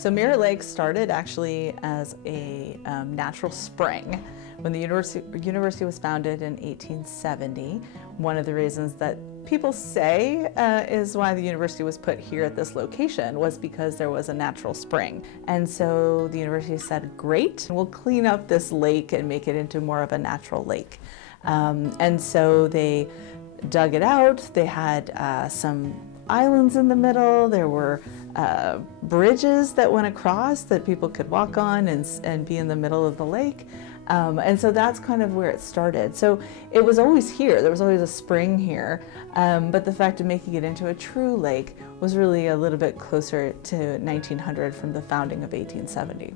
So Mirror Lake started actually as a natural spring. When the university was founded in 1870, one of the reasons that people say is why the university was put here at this location was because there was a natural spring. And so the university said, great, we'll clean up this lake and make it into more of a natural lake. And so they dug it out. They had some islands in the middle. There were bridges that went across that people could walk on and be in the middle of the lake. And so that's kind of where it started. So it was always here. There was always a spring here. But the fact of making it into a true lake was really a little bit closer to 1900 from the founding of 1870.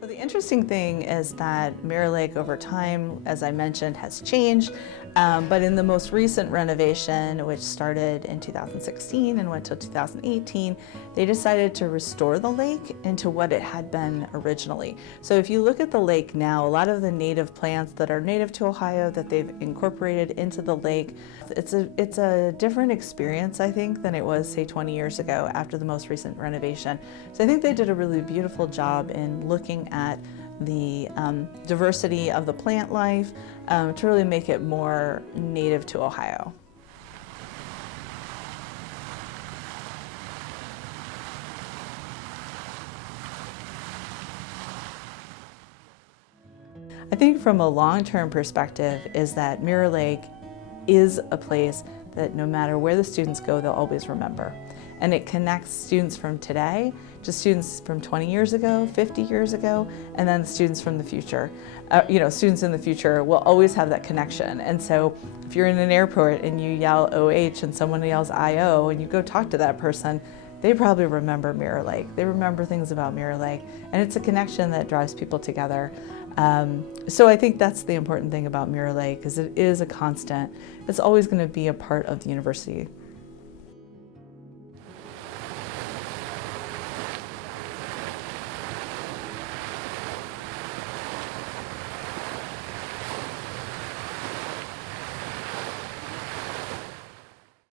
So the interesting thing is that Mirror Lake over time, as I mentioned, has changed, but in the most recent renovation, which started in 2016 and went till 2018, they decided to restore the lake into what it had been originally. So if you look at the lake now, a lot of the native plants that are native to Ohio that they've incorporated into the lake, it's a different experience, I think, than it was, say, 20 years ago after the most recent renovation. So I think they did a really beautiful job in looking at the diversity of the plant life to really make it more native to Ohio. I think from a long-term perspective is that Mirror Lake is a place that no matter where the students go, they'll always remember. And it connects students from today to students from 20 years ago, 50 years ago, and then the students from the future. Students in the future will always have that connection. And so if you're in an airport and you yell OH and someone yells IO and you go talk to that person, they probably remember Mirror Lake. They remember things about Mirror Lake, and it's a connection that drives people together. So I think that's the important thing about Mirror Lake, is it is a constant. It's always going to be a part of the university.